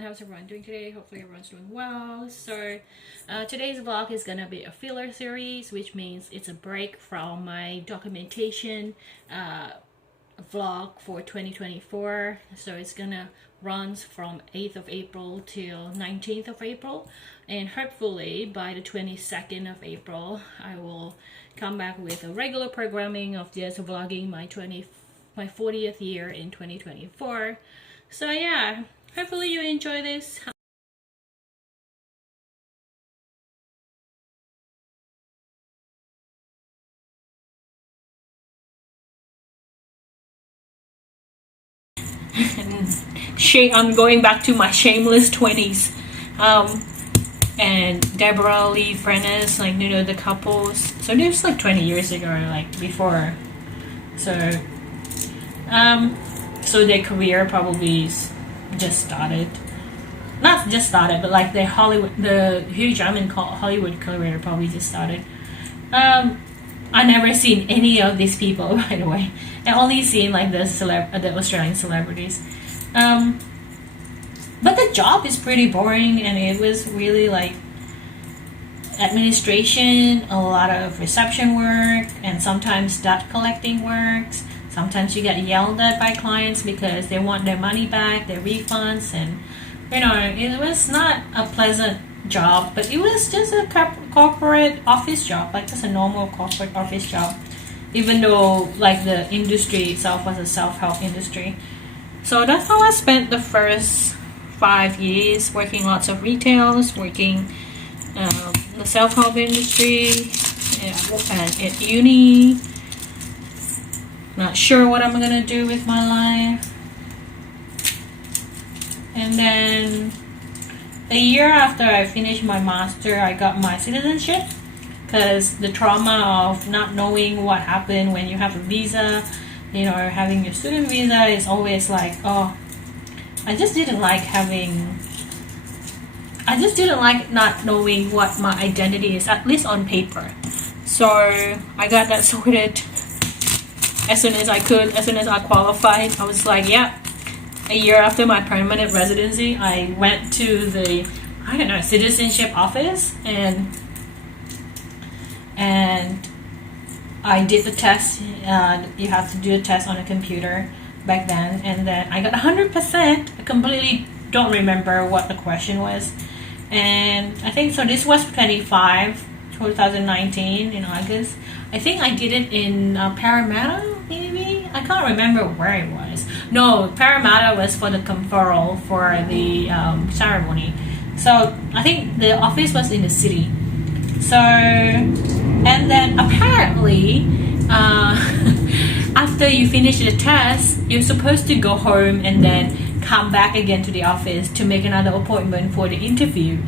How's everyone doing today? Hopefully everyone's doing well. So today's vlog is gonna be a filler series, which means it's a break from my documentation vlog for 2024. So it's gonna runs from 8th of April till 19th of April, and hopefully by the 22nd of April I will come back with a regular programming of just vlogging my 40th year in 2024. So yeah, hopefully you enjoy this. I'm going back to my shameless 20s. And Deborah Lee Frennes, like, you know, the couples. So this was like 20 years ago, like before. So so their career probably just started. Not just started, but like the Hugh Jackman Hollywood career probably just started. I never seen any of these people, by the way. I only seen like the Australian celebrities. But the job is pretty boring, and it was really like administration, a lot of reception work, and sometimes debt collecting works. Sometimes you get yelled at by clients because they want their money back, their refunds, and you know, it was not a pleasant job, but it was just a corporate office job, like just a normal corporate office job, even though like the industry itself was a self-help industry. So that's how I spent the first 5 years, working lots of retails, working the self-help industry, and at uni. Not sure what I'm gonna do with my life. And then a year after I finished my master, I got my citizenship, because the trauma of not knowing what happened when you have a visa, you know, having your student visa is always like, oh, I just didn't like not knowing what my identity is, at least on paper. So I got that sorted as soon as I could, as soon as I qualified. I was like, yeah. A year after my permanent residency, I went to the, Citizenship office, and I did the test. You have to do a test on a computer back then, and then I got 100%. I completely don't remember what the question was, and I think so. This was 2019 in August. I think I did it in Parramatta, maybe. I can't remember where it was. No, Parramatta was for the conferral for the ceremony. So I think the office was in the city. So, and then apparently, after you finish the test, you're supposed to go home and then come back again to the office to make another appointment for the interview.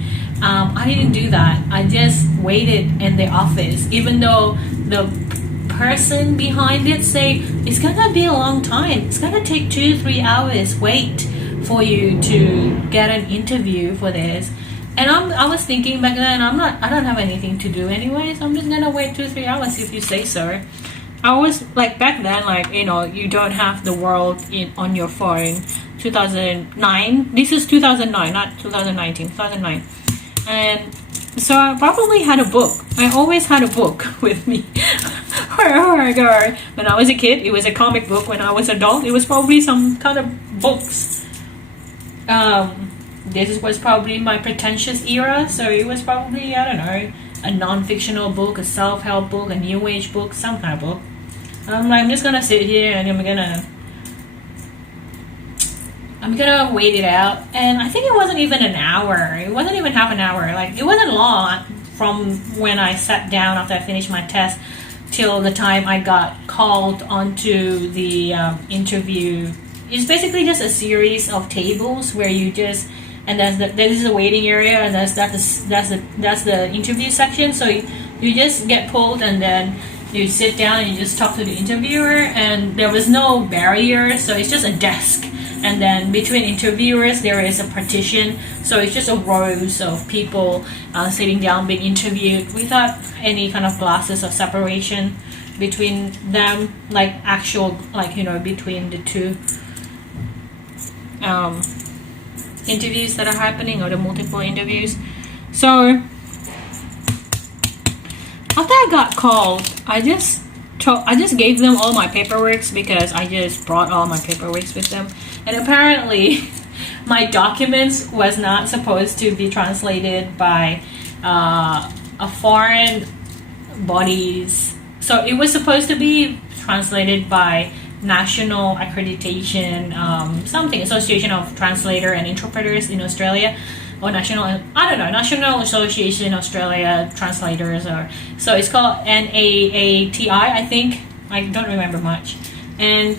I didn't do that. I just waited in the office, even though the person behind it say it's gonna be a long time. It's gonna take 2-3 hours wait for you to get an interview for this. And I was thinking back then, I don't have anything to do anyways. I'm just gonna wait 2-3 hours if you say so. I was like, back then, like, you know, you don't have the world on your phone. 2009. This is 2009, not 2019. 2009. And so I probably had a book. I always had a book with me. Wherever I go. When I was a kid, it was a comic book. When I was an adult, it was probably some kind of books. This was probably my pretentious era, so it was probably, I don't know, a non-fictional book, a self-help book, a new age book, some kind of book. I'm just gonna sit here and I'm gonna wait it out. And I think it wasn't even an hour. It wasn't even half an hour. Like, it wasn't long from when I sat down after I finished my test till the time I got called onto the interview. It's basically just a series of tables where you just, and this is the waiting area, and that's the interview section. So you just get pulled, and then you sit down and you just talk to the interviewer, and there was no barrier, so it's just a desk. And then between interviewers there is a partition, so it's just a rows of people sitting down being interviewed without any kind of glasses of separation between them, like actual, like, you know, between the two interviews that are happening, or the multiple interviews. So after I got called, I just gave them all my paperwork, because I just brought all my paperwork with them. And apparently my documents was not supposed to be translated by a foreign bodies. So it was supposed to be translated by national accreditation, something, Association of Translator and Interpreters in Australia, or National Association Australia Translators, or so it's called NAATI, I think. I don't remember much. And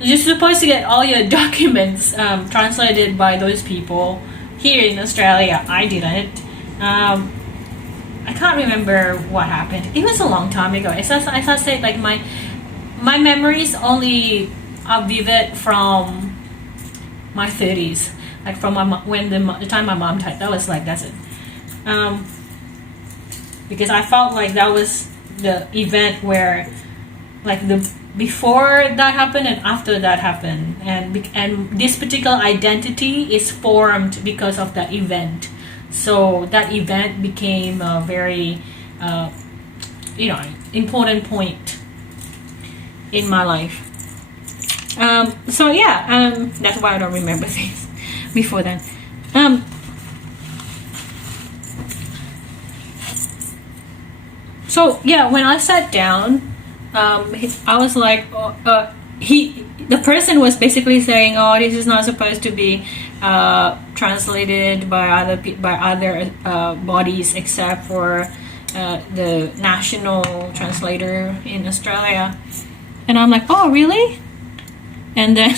you're supposed to get all your documents translated by those people here in Australia. I didn't. I can't remember what happened. It was a long time ago. As I said, like my memories only are vivid from my 30s, like from the time my mom died. That was like, that's it. Because I felt like that was the event where, like, the before that happened and after that happened, and this particular identity is formed because of that event. So that event became a very important point in my life. So yeah, that's why I don't remember things before then. So yeah, when I sat down, I was like, the person was basically saying, "Oh, this is not supposed to be translated by other bodies except for the national translator in Australia." And I'm like, "Oh, really?" And then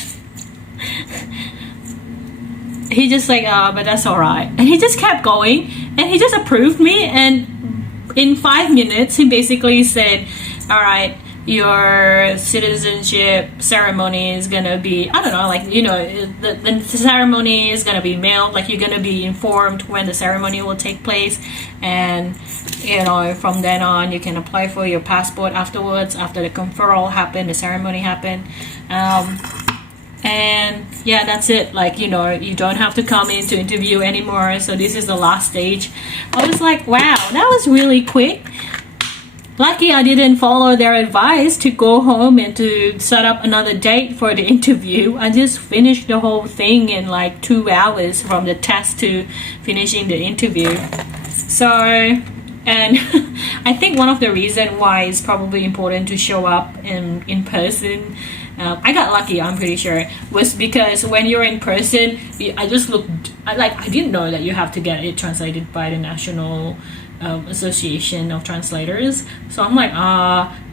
he just like, "But that's all right." And he just kept going, and he just approved me. And in 5 minutes, he basically said, "All right, your citizenship ceremony is gonna be, I don't know, like, the ceremony is gonna be mailed, like you're gonna be informed when the ceremony will take place, and from then on you can apply for your passport afterwards, after the conferral happened, the ceremony happened, and yeah, that's it, like, you don't have to come in to interview anymore, so this is the last stage." I was like, wow, that was really quick. Lucky I didn't follow their advice to go home and to set up another date for the interview. I just finished the whole thing in like 2 hours, from the test to finishing the interview. So, and I think one of the reasons why it's probably important to show up in person, I got lucky, I'm pretty sure, was because when you're in person, I didn't know that you have to get it translated by the National Association of Translators. So I'm like,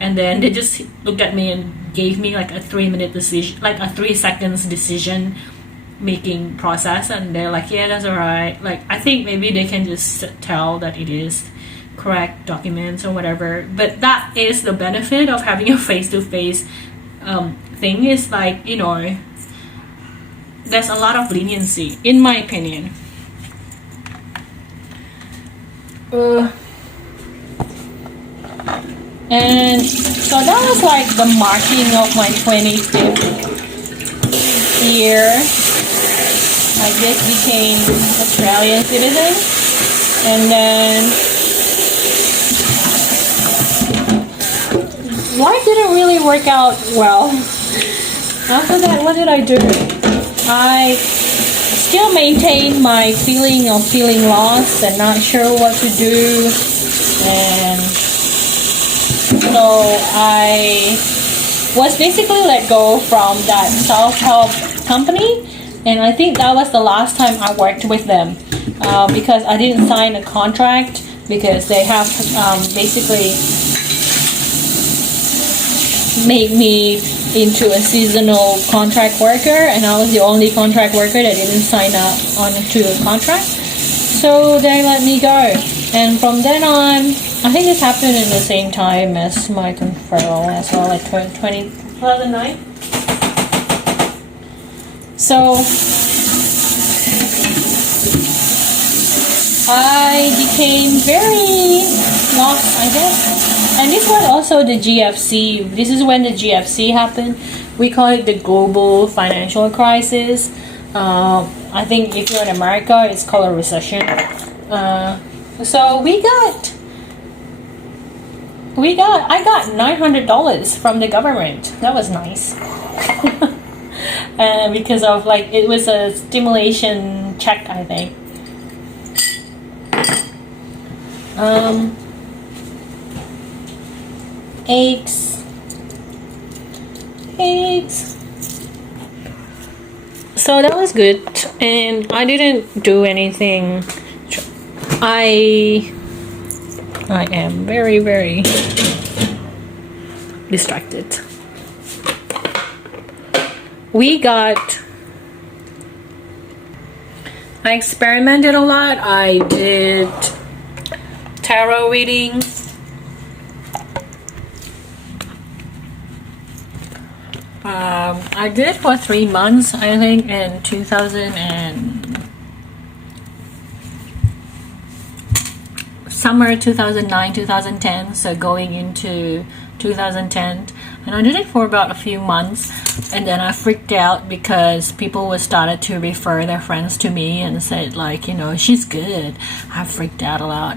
and then they just looked at me and gave me like a 3-minute decision, like a 3 seconds decision making process, and they're like, "Yeah, that's all right." Like, I think maybe they can just tell that it is correct documents or whatever. But that is the benefit of having a face-to-face thing, is like, there's a lot of leniency, in my opinion. And so that was like the marking of my 25th year. I just became Australian citizen, and then life didn't really work out well. After that, what did I do? I still maintain my feeling of feeling lost and not sure what to do, and so I was basically let go from that self-help company, and I think that was the last time I worked with them, because I didn't sign a contract, because they have basically made me into a seasonal contract worker, and I was the only contract worker that didn't sign up onto a contract, so they let me go. And from then on, I think this happened in the same time as my conferral as well, like 2009. So I became very lost, I guess. And this was also the GFC. This is when the GFC happened. We call it the global financial crisis. I think if you're in America, it's called a recession. So I got $900 from the government. That was nice. Because of like, it was a stimulation check, I think. Eggs. So that was good, and I didn't do anything. I am very, very distracted. I experimented a lot. I did tarot readings. I did it for 3 months, I think, in 2000 and summer 2009, 2010. So going into 2010, and I did it for about a few months, and then I freaked out because people were started to refer their friends to me and said like, you know, she's good. I freaked out a lot,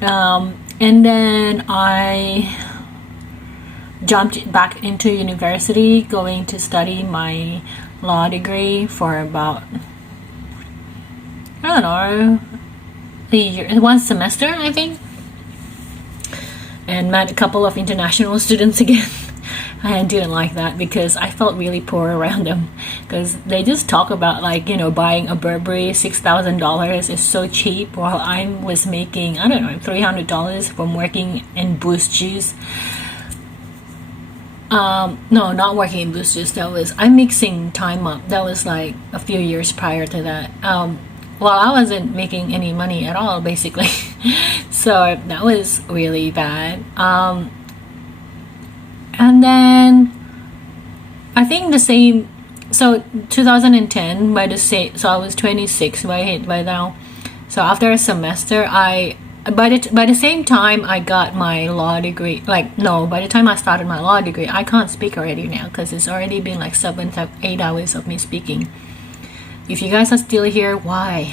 and then I jumped back into university, going to study my law degree for about, I don't know, a year, 1 semester, I think, and met a couple of international students again. I didn't like that because I felt really poor around them, because they just talk about like, you know, buying a Burberry $6,000 is so cheap, while I was making, I don't know, $300 from working in Boost Juice. No, not working in Boost Juice. I'm mixing Time Up. That was like a few years prior to that. Well, I wasn't making any money at all, basically. So that was really bad. And then I think the same. So 2010, so I was 26 by now. So after a semester, by the same time I got my law degree, like, no, by the time I started my law degree, I can't speak already now because it's already been like 7 to 8 hours of me speaking. If you guys are still here, why?